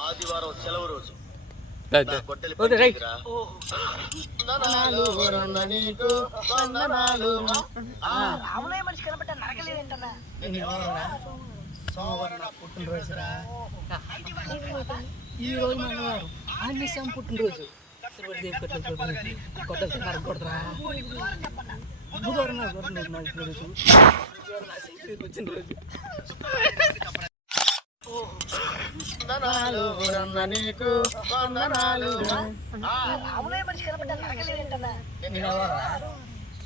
ఆదివారం సెలవు రోజు సోమవారం నా పుట్టినరోజురా. ఈ రోజు మంగళవారం ఆంజనేయం పుట్టినరోజు. కొట్టలు నరకొడరా. బుధవారం నా పుట్టినరోజు. పుట్టినరోజు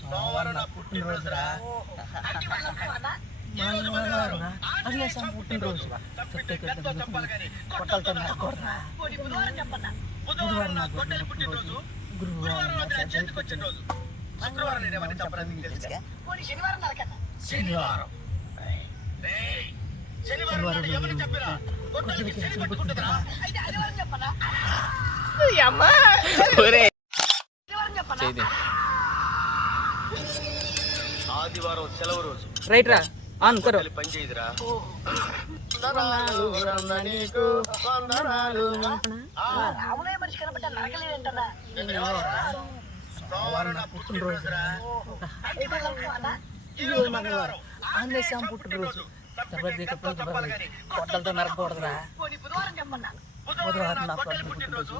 సోమవారం నా పుట్టినరోజురా. మంగళవారం ఆంజనేయం పుట్టినరోజు. కొట్టలతో నరకొడరా. బుధవారం నా పుట్టినరోజు. గురువారం శనివారం ఆదివారం సెలవు రోజు. రైట్ రా ఆన్ కరో పని చేయదురా. సోమవారం నా పుట్టినరోజురా. ఈరోజు మంగళవారం ఆంజనేయం పుట్టినరోజు. కొట్టలతో నరకూడదురా. బుధవారం నా పుట్టినరోజు.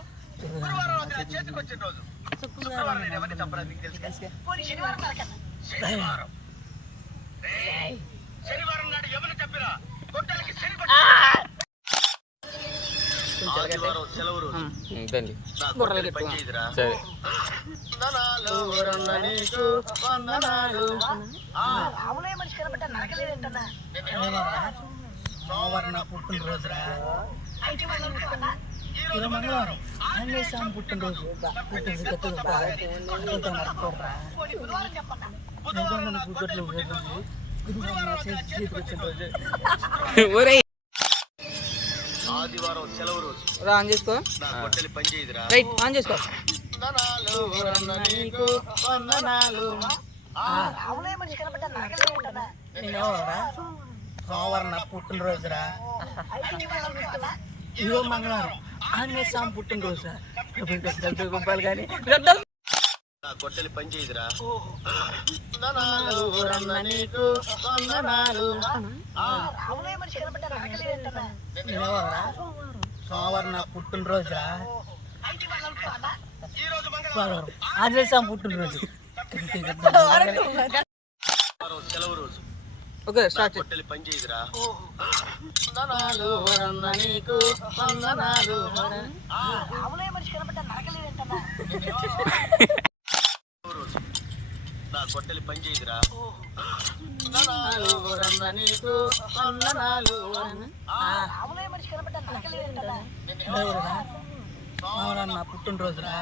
ఆదివారం సెలవు రోజు. పని చేయదురా. సోమవారం నా పుట్టినరోజురా. ఈరోజు మంగళవారం ఆంజనేయం పుట్టినరోజు. ఆదివారం సెలవు రోజు. ఆన్ చేసుకో. నా కొట్టెలు పని చేయదురా. రైట్ ఆన్ చేసుకో. సోమవారం నా పుట్టినరోజురా. ఈరోజు మంగళవారం ఆంజనేయం పుట్టినరోజు. గొప్పలు కానీ నా కొట్టెలు పని చేయదురా. సోమవారం నా పుట్టినరోజురా. ఆంజనేయం పుట్టినరోజు. సెలవు రోజు. Okay start. కొట్టెలు పని చేయదురా. నా కొట్టెలు పని చేయదురా. సోమవారం నా పుట్టినరోజురా.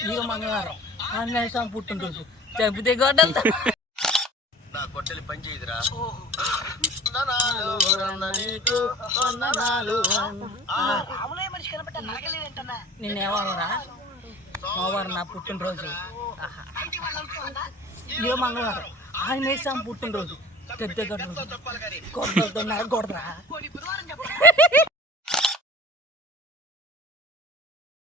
ఈరోజు మంగళవారం ఆంజనేయం పుట్టినరోజు. చెబితే గొడ్డలు. నా కొట్టెలు పని చేయదురా. నేనేమోరా. సోమవారం నా పుట్టినరోజు. ఈరోజు మంగళవారం ఆంజనేయం పుట్టినరోజు. కొట్టలతో నరకొడరా.